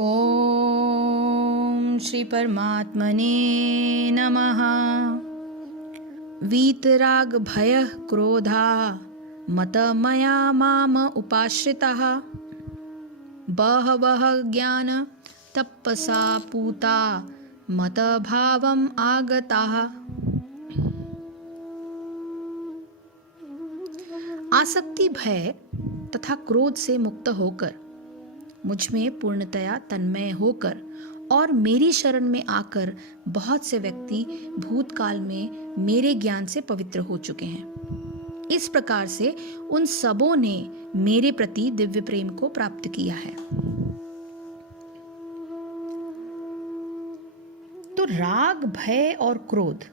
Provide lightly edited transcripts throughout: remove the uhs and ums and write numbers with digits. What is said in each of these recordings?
ओम श्री परमात्मने नमः। वीतराग भय क्रोधा मत मया माम उपाश्रिताः बहवः ज्ञान तपसा पूता मत भावम आगताः। आसक्ति भय तथा क्रोध से मुक्त होकर मुझ में पूर्णतया तन्मय होकर और मेरी शरण में आकर बहुत से व्यक्ति भूतकाल में मेरे ज्ञान से पवित्र हो चुके हैं। इस प्रकार से उन सबों ने मेरे प्रति दिव्य प्रेम को प्राप्त किया है। तो राग, भय और क्रोध,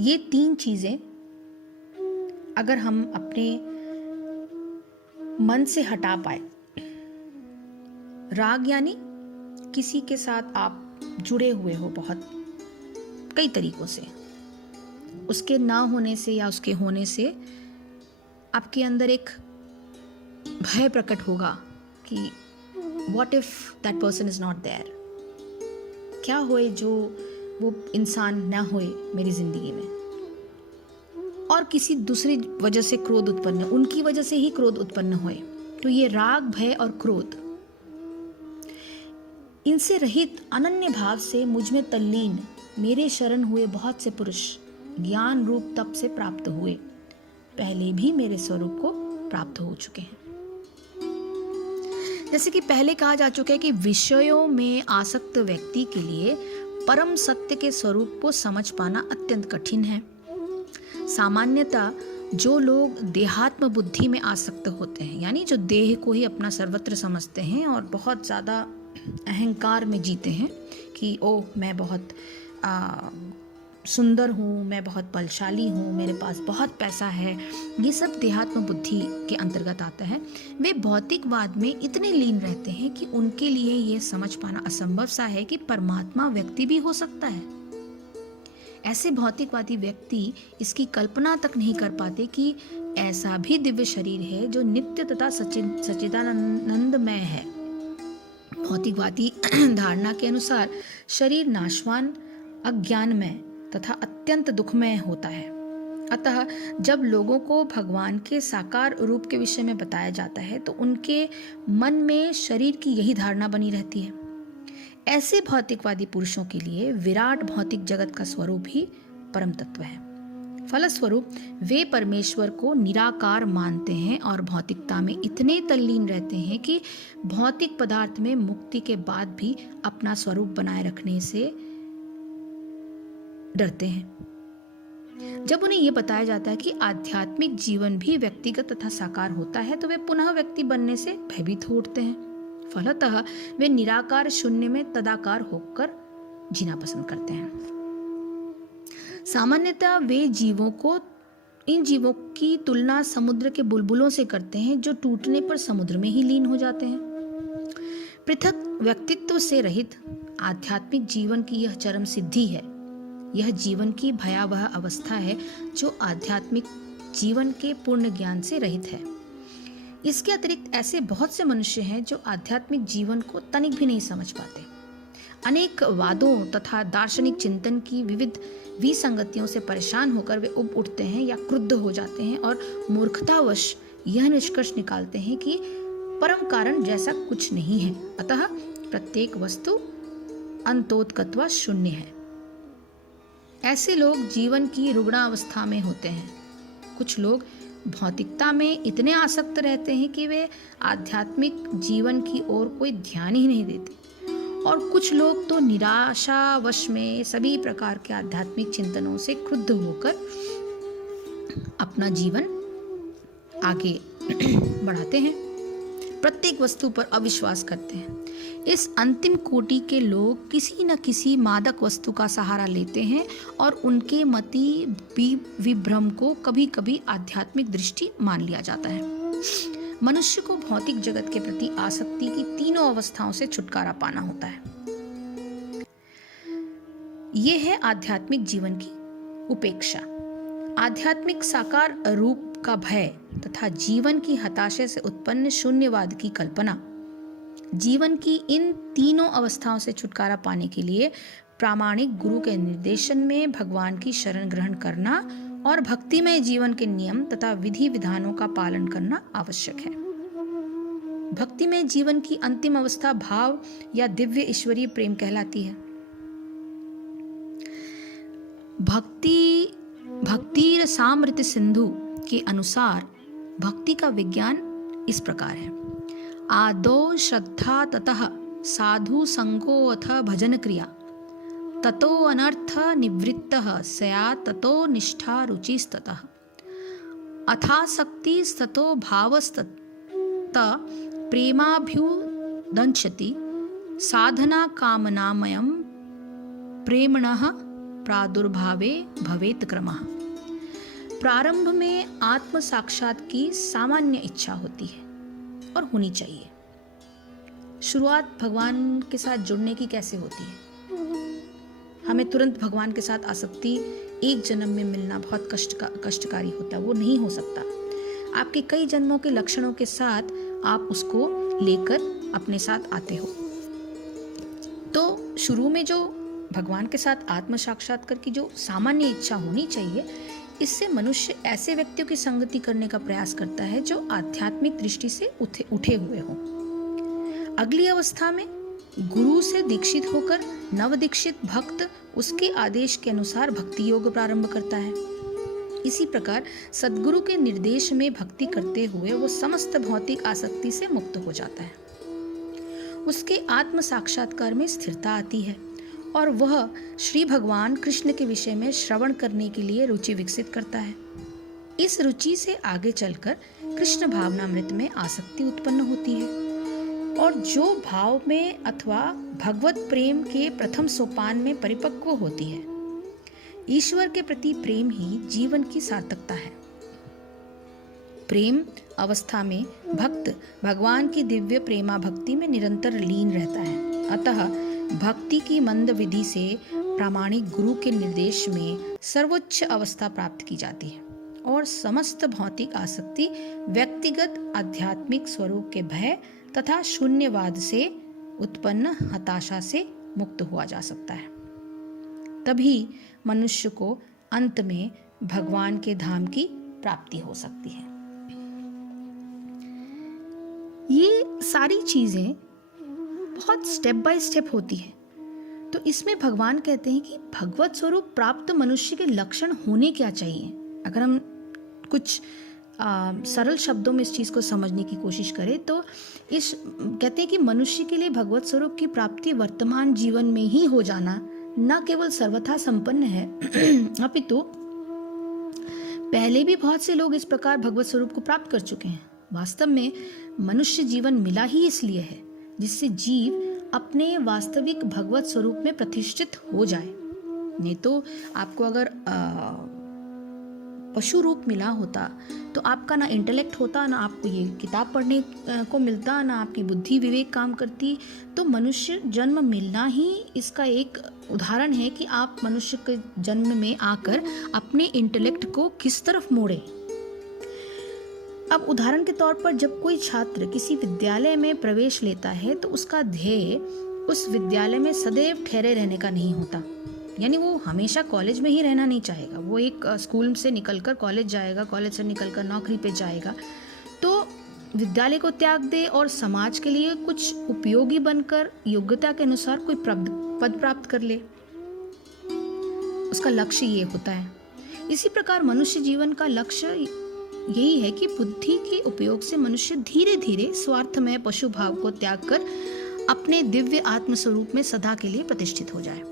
ये तीन चीजें अगर हम अपने मन से हटा पाए, राग यानी किसी के साथ आप जुड़े हुए हो बहुत कई तरीकों से, उसके ना होने से या उसके होने से आपके अंदर एक भय प्रकट होगा कि what if that person is not there, क्या होए जो वो इंसान ना होए मेरी जिंदगी में। और किसी दूसरी वजह से क्रोध उत्पन्न, उनकी वजह से ही क्रोध उत्पन्न होए, तो ये राग, भय और क्रोध, इनसे रहित अनन्य भाव से मुझ में तल्लीन मेरे शरण हुए बहुत से पुरुष ज्ञान रूप तप से प्राप्त हुए, पहले भी मेरे स्वरूप को प्राप्त हो चुके हैं। जैसे कि पहले कहा जा चुका है कि विषयों में आसक्त व्यक्ति के लिए परम सत्य के स्वरूप को समझ पाना अत्यंत कठिन है। सामान्यतः जो लोग देहात्म बुद्धि में आसक्त होते हैं, यानी जो देह को ही अपना सर्वत्र समझते हैं और बहुत ज़्यादा अहंकार में जीते हैं कि ओ मैं बहुत सुंदर हूँ, मैं बहुत बलशाली हूँ, मेरे पास बहुत पैसा है, ये सब देहात्म बुद्धि के अंतर्गत आता है। वे भौतिकवाद में इतने लीन रहते हैं कि उनके लिए ये समझ पाना असंभव सा है कि परमात्मा व्यक्ति भी हो सकता है। ऐसे भौतिकवादी व्यक्ति इसकी कल्पना तक नहीं कर पाते कि ऐसा भी दिव्य शरीर है जो नित्य तथा सच्चिदानंदमय है। भौतिकवादी धारणा के अनुसार शरीर नाशवान, अज्ञानमय तथा अत्यंत दुखमय होता है। अतः जब लोगों को भगवान के साकार रूप के विषय में बताया जाता है तो उनके मन में शरीर की यही धारणा बनी रहती है। ऐसे भौतिकवादी पुरुषों के लिए विराट भौतिक जगत का स्वरूप ही परम तत्व है। फलस्वरूप वे परमेश्वर को निराकार मानते हैं और भौतिकता में इतने तल्लीन रहते हैं कि भौतिक पदार्थ में मुक्ति के बाद भी अपना स्वरूप बनाए रखने से डरते हैं। जब उन्हें यह बताया जाता है कि आध्यात्मिक जीवन भी व्यक्तिगत तथा साकार होता है तो वे पुनः व्यक्ति बनने से भयभीत हो उठते हैं। फलतः वे निराकार शून्य में तदाकार होकर जीना पसंद करते हैं। सामान्यतः वे इन जीवों की तुलना समुद्र के बुलबुलों से करते हैं जो टूटने पर समुद्र में ही लीन हो जाते हैं। पृथक व्यक्तित्व से रहित आध्यात्मिक जीवन की यह चरम सिद्धि है। यह जीवन की भयावह अवस्था है जो आध्यात्मिक जीवन के पूर्ण ज्ञान से रहित है। इसके अतिरिक्त ऐसे बहुत से मनुष्य हैं जो आध्यात्मिक जीवन को तनिक भी नहीं समझ पाते। अनेक वादों तथा दार्शनिक चिंतन की विविध विसंगतियों से परेशान होकर वे उब उठते हैं या क्रुद्ध हो जाते हैं और मूर्खतावश यह निष्कर्ष निकालते हैं कि परम कारण जैसा कुछ नहीं है, अतः प्रत्येक वस्तु अंतोत्कत्वा शून्य है। ऐसे लोग जीवन की रुग्णावस्था में होते हैं। कुछ लोग भौतिकता में इतने आसक्त रहते हैं कि वे आध्यात्मिक जीवन की ओर कोई ध्यान ही नहीं देते, और कुछ लोग तो निराशावश में सभी प्रकार के आध्यात्मिक चिंतनों से क्रुद्ध होकर अपना जीवन आगे बढ़ाते हैं, प्रत्येक वस्तु पर अविश्वास करते हैं। इस अंतिम कोटि के लोग किसी न किसी मादक वस्तु का सहारा लेते हैं और उनके मति विभ्रम को कभी कभी आध्यात्मिक दृष्टि मान लिया जाता है। मनुष्य को भौतिक जगत के प्रति आसक्ति की तीनों अवस्थाओं से छुटकारा पाना होता है। यह है आध्यात्मिक जीवन की उपेक्षा, आध्यात्मिक साकार रूप का भय तथा जीवन की हताशा से उत्पन्न शून्यवाद की कल्पना। जीवन की इन तीनों अवस्थाओं से छुटकारा पाने के लिए प्रामाणिक गुरु के निर्देशन में भगवान की शरण ग्रहण करना और भक्तिमय जीवन के नियम तथा विधि विधानों का पालन करना आवश्यक है। भक्तिमय जीवन की अंतिम अवस्था भाव या दिव्य ईश्वरीय प्रेम कहलाती है। भक्ति रसामृत सिंधु के अनुसार भक्ति का विज्ञान इस प्रकार है। आदौ श्रद्धा, ततः साधु संगो अथ भजन क्रिया, ततो अनर्थ निवृत्तः स्यात्, ततो निष्ठा रुचिस्ततः अथासक्तिस्ततो भावस्तत प्रेमाभ्युदंशति साधना कामनामयं प्रेमणः प्रादुर्भावे भवेत् क्रमः। प्रारंभ में आत्म साक्षात की सामान्य इच्छा होती है और होनी चाहिए। शुरुआत भगवान के साथ जुड़ने की कैसे होती है? हमें तुरंत भगवान के साथ आसक्ति एक जन्म में मिलना बहुत कष्टकारी होता है, वो नहीं हो सकता। आपके कई जन्मों के लक्षणों के साथ आप उसको लेकर अपने साथ आते हो। तो शुरू में जो भगवान के साथ आत्म साक्षात्कार की जो सामान्य इच्छा होनी चाहिए, इससे मनुष्य ऐसे व्यक्तियों की संगति करने का प्रयास करता है जो आध्यात्मिक दृष्टि से उठे हुए हों। अगली अवस्था में गुरु से दीक्षित होकर नवदीक्षित भक्त उसके आदेश के अनुसार भक्ति योग प्रारंभ करता है। इसी प्रकार सद्गुरु के निर्देश में भक्ति करते हुए वो समस्त भौतिक आसक्ति से मुक्त हो जाता है। उसके आत्म साक्षात्कार में स्थिरता आती है और वह श्री भगवान कृष्ण के विषय में श्रवण करने के लिए रुचि विकसित करता है। इस रुचि से आगे चलकर कृष्ण भावनामृत में आसक्ति उत्पन्न होती है और जो भाव में अथवा भगवत प्रेम के प्रथम सोपान में परिपक्व होती है। ईश्वर के प्रति प्रेम ही जीवन की सार्थकता है। प्रेम अवस्था में भक्त भगवान की दिव्य प्रेमा भक्ति में निरंतर लीन रहता है। अतः भक्ति की मंद विधि से प्रामाणिक गुरु के निर्देश में सर्वोच्च अवस्था प्राप्त की जाती है और समस्त भौतिक आसक्ति व्यक्तिगत आध्यात्मिक स्वरूप के भय तथा शून्यवाद से उत्पन्न हताशा से मुक्त हुआ जा सकता है। तभी मनुष्य को अंत में भगवान के धाम की प्राप्ति हो सकती है। ये सारी चीजें बहुत स्टेप बाय स्टेप होती है। तो इसमें भगवान कहते हैं कि भगवत स्वरूप प्राप्त मनुष्य के लक्षण होने क्या चाहिए। अगर हम कुछ सरल शब्दों में इस चीज को समझने की कोशिश करें तो इस कहते हैं कि मनुष्य के लिए भगवत स्वरूप की प्राप्ति वर्तमान जीवन में ही हो जाना न केवल सर्वथा संपन्न है अपितु पहले भी बहुत से लोग इस प्रकार भगवत स्वरूप को प्राप्त कर चुके हैं। वास्तव में मनुष्य जीवन मिला ही इसलिए है जिससे जीव अपने वास्तविक भगवत स्वरूप में प्रतिष्ठित हो जाए। नहीं तो आपको अगर पशु रूप मिला होता तो आपका ना इंटेलेक्ट होता, ना आपको ये किताब पढ़ने को मिलता, ना आपकी बुद्धि विवेक काम करती। तो मनुष्य जन्म मिलना ही इसका एक उदाहरण है कि आप मनुष्य के जन्म में आकर अपने इंटेलेक्ट को किस तरफ मोड़े। अब उदाहरण के तौर पर जब कोई छात्र किसी विद्यालय में प्रवेश लेता है तो उसका ध्येय उस विद्यालय में सदैव ठहरे रहने का नहीं होता। यानी वो हमेशा कॉलेज में ही रहना नहीं चाहेगा। वो एक स्कूल से निकलकर कॉलेज जाएगा, कॉलेज से निकलकर नौकरी पे जाएगा। तो विद्यालय को त्याग दे और समाज के लिए कुछ उपयोगी बनकर योग्यता के अनुसार कोई पद प्राप्त कर ले, उसका लक्ष्य ये होता है। इसी प्रकार मनुष्य जीवन का लक्ष्य यही है कि बुद्धि के उपयोग से मनुष्य धीरे धीरे स्वार्थमय पशु भाव को त्याग कर अपने दिव्य आत्म स्वरूप में सदा के लिए प्रतिष्ठित हो जाए।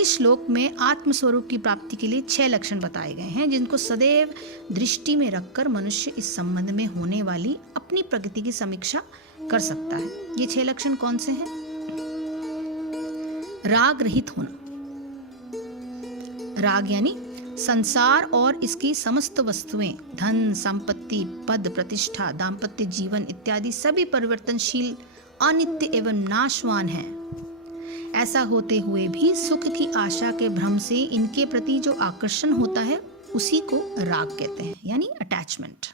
इस श्लोक में आत्म स्वरूप की प्राप्ति के लिए 6 लक्षण बताए गए हैं जिनको सदैव दृष्टि में रखकर मनुष्य इस संबंध में होने वाली अपनी प्रगति की समीक्षा कर सकता है। ये 6 लक्षण कौन से हैं? राग रहित होना। राग यानी संसार और इसकी समस्त वस्तुएं, धन, संपत्ति, पद, प्रतिष्ठा, दाम्पत्य जीवन इत्यादि सभी परिवर्तनशील, अनित्य एवं नाशवान हैं। ऐसा होते हुए भी सुख की आशा के भ्रम से इनके प्रति जो आकर्षण होता है उसी को राग कहते हैं, यानी अटैचमेंट।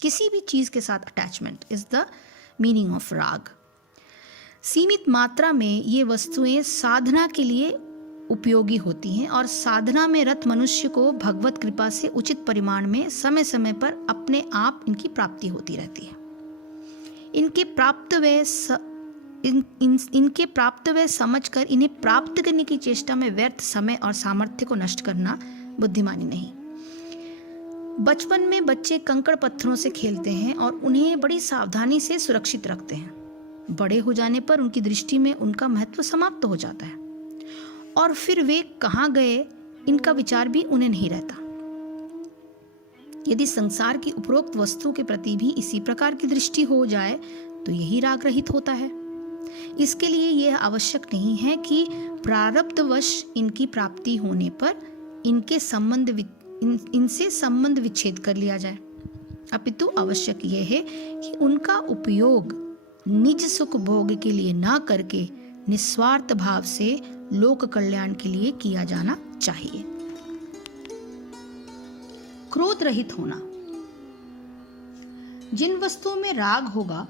किसी भी चीज के साथ attachment is the meaning of राग। सीमित मात्रा में ये वस्तुएं साधना के लिए उपयोगी होती हैं और साधना में रत मनुष्य को भगवत कृपा से उचित परिमाण में समय समय पर अपने आप इनकी प्राप्ति होती रहती है। इनके प्राप्त व समझकर इन्हें प्राप्त करने की चेष्टा में व्यर्थ समय और सामर्थ्य को नष्ट करना बुद्धिमानी नहीं। बचपन में बच्चे कंकड़ पत्थरों से खेलते हैं और उन्हें बड़ी सावधानी से सुरक्षित रखते हैं। बड़े हो जाने पर उनकी दृष्टि में उनका महत्व समाप्त हो जाता है और फिर वे कहाँ गए इनका विचार भी उन्हें नहीं रहता। यदि संसार की उपरोक्त वस्तु के प्रति भी इसी प्रकार की दृष्टि हो जाए तो यही राग रहित होता है। इसके लिए यह आवश्यक नहीं है कि प्रारब्धवश इनकी प्राप्ति होने पर इनसे संबंध विच्छेद कर लिया जाए, अपितु आवश्यक यह है कि उनका उपयोग निज सुख भोग के लिए न करके निस्वार्थ भाव से लोक कल्याण के लिए किया जाना चाहिए। क्रोध रहित होना। जिन वस्तुओं में राग होगा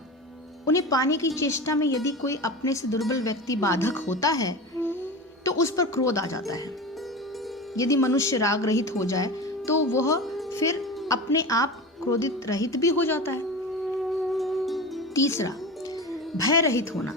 उन्हें पाने की चेष्टा में यदि कोई अपने से दुर्बल व्यक्ति बाधक होता है तो उस पर क्रोध आ जाता है। यदि मनुष्य राग रहित हो जाए तो वह फिर अपने आप क्रोधित रहित भी हो जाता है। तीसरा, भय रहित होना।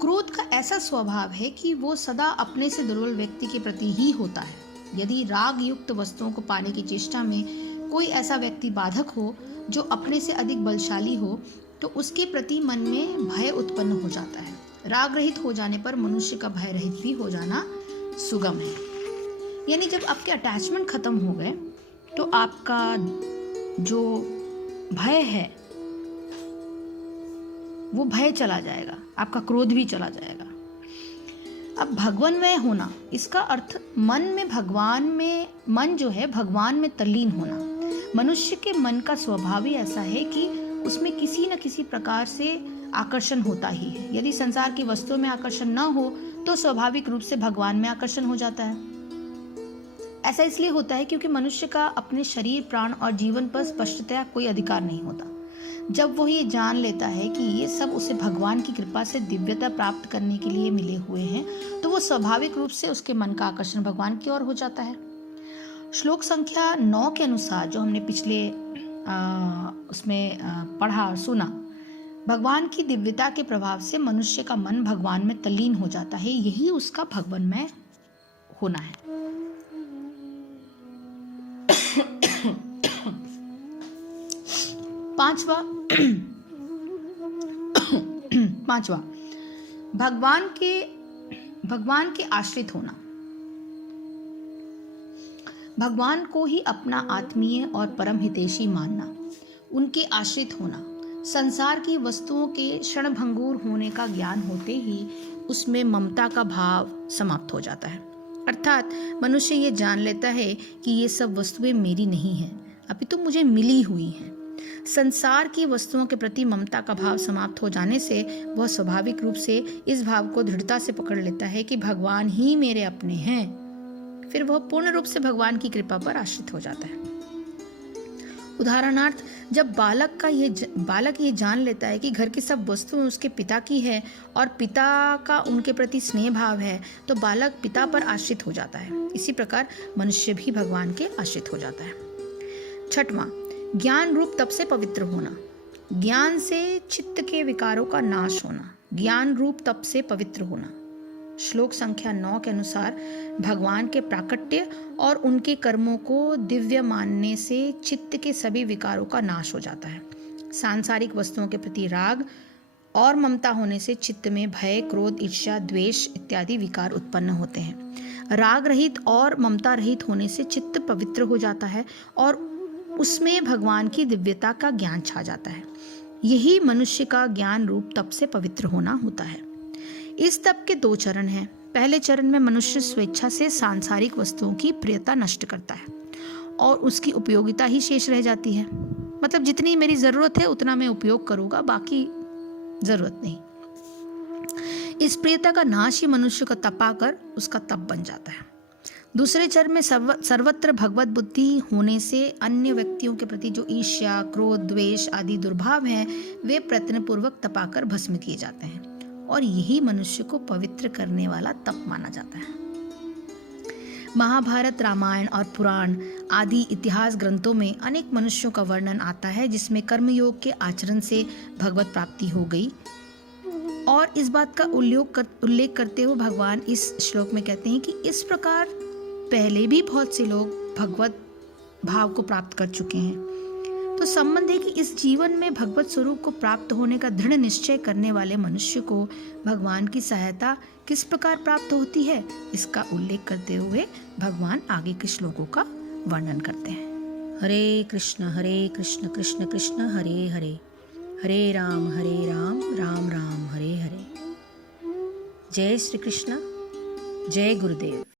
क्रोध का ऐसा स्वभाव है कि वो सदा अपने से दुर्बल व्यक्ति के प्रति ही होता है। यदि राग युक्त वस्तुओं को पाने की चेष्टा में कोई ऐसा व्यक्ति बाधक हो जो अपने से अधिक बलशाली हो तो उसके प्रति मन में भय उत्पन्न हो जाता है। राग रहित हो जाने पर मनुष्य का भय रहित भी हो जाना सुगम है। यानी जब आपके अटैचमेंट खत्म हो गए तो आपका जो भय है वो भय चला जाएगा, आपका क्रोध भी चला जाएगा। अब भगवानमय होना, इसका अर्थ मन जो है भगवान में तल्लीन होना। मनुष्य के मन का स्वभाव ही ऐसा है कि उसमें किसी न किसी प्रकार से आकर्षण होता ही है। यदि संसार की वस्तुओं में आकर्षण न हो तो स्वाभाविक रूप से भगवान में आकर्षण हो जाता है। ऐसा इसलिए होता है क्योंकि मनुष्य का अपने शरीर, प्राण और जीवन पर स्पष्टतया कोई अधिकार नहीं होता। जब वह ये जान लेता है कि ये सब उसे भगवान की कृपा से दिव्यता प्राप्त करने के लिए मिले हुए हैं तो वो स्वाभाविक रूप से उसके मन का आकर्षण भगवान की ओर हो जाता है। श्लोक संख्या 9 के अनुसार जो हमने पिछले उसमें पढ़ा और सुना, भगवान की दिव्यता के प्रभाव से मनुष्य का मन भगवान में तल्लीन हो जाता है। यही उसका भगवानमय होना है। पांचवा, भगवान के आश्रित होना। भगवान को ही अपना आत्मीय और परम हितैषी मानना, उनके आश्रित होना। संसार की वस्तुओं के क्षणभंगुर होने का ज्ञान होते ही उसमें ममता का भाव समाप्त हो जाता है। अर्थात मनुष्य ये जान लेता है कि ये सब वस्तुएं मेरी नहीं हैं, अपितु मुझे मिली हुई हैं। संसार की वस्तुओं के प्रति ममता का भाव समाप्त हो जाने से वह स्वाभाविक रूप से इस भाव को दृढ़ता से पकड़ लेता है कि भगवान ही मेरे अपने हैं। फिर वह पूर्ण रूप से भगवान की कृपा पर आश्रित हो जाता है। उदाहरणार्थ, जब बालक ये जान लेता है कि घर की सब वस्तुएं उसके पिता की है और पिता का उनके प्रति स्नेह भाव है तो बालक पिता पर आश्रित हो जाता है। इसी प्रकार मनुष्य भी भगवान के आश्रित हो जाता है। छठवां, ज्ञान रूप तप से पवित्र होना। ज्ञान से चित्त के विकारों का नाश होना, ज्ञान रूप तप से पवित्र होना। श्लोक संख्या 9 के अनुसार भगवान के प्राकट्य और उनके कर्मों को दिव्य मानने से चित्त के सभी विकारों का नाश हो जाता है। सांसारिक वस्तुओं के प्रति राग और ममता होने से चित्त में भय, क्रोध, ईर्ष्या, द्वेष इत्यादि विकार उत्पन्न होते हैं। राग रहित और ममता रहित होने से चित्त पवित्र हो जाता है और उसमें भगवान की दिव्यता का ज्ञान छा जाता है। यही मनुष्य का ज्ञान रूप तप से पवित्र होना होता है। इस तप के 2 चरण हैं। पहले चरण में मनुष्य स्वेच्छा से सांसारिक वस्तुओं की प्रियता नष्ट करता है और उसकी उपयोगिता ही शेष रह जाती है। मतलब जितनी मेरी जरूरत है उतना मैं उपयोग करूंगा, बाकी जरूरत नहीं। इस प्रियता का नाश ही मनुष्य का तपाकर उसका तप बन जाता है। दूसरे चरण में सर्वत्र भगवत बुद्धि होने से अन्य व्यक्तियों के प्रति जो ईर्ष्या, क्रोध, द्वेष आदि दुर्भाव हैं, वे प्रयत्नपूर्वक तपाकर भस्म किए जाते हैं और यही मनुष्य को पवित्र करने वाला तप माना जाता है। महाभारत, रामायण और पुराण आदि इतिहास ग्रंथों में अनेक मनुष्यों का वर्णन आता है जिसमें कर्मयोग के आचरण से भगवत प्राप्ति हो गई, और इस बात का उल्लेख करते हुए भगवान इस श्लोक में कहते हैं कि इस प्रकार पहले भी बहुत से लोग भगवत भाव को प्राप्त कर चुके हैं। तो संबंध है कि इस जीवन में भगवत स्वरूप को प्राप्त होने का दृढ़ निश्चय करने वाले मनुष्य को भगवान की सहायता किस प्रकार प्राप्त होती है, इसका उल्लेख करते हुए भगवान आगे के श्लोकों का वर्णन करते हैं। हरे कृष्ण कृष्ण कृष्ण हरे हरे, हरे राम राम राम हरे हरे। जय श्री कृष्ण, जय गुरुदेव।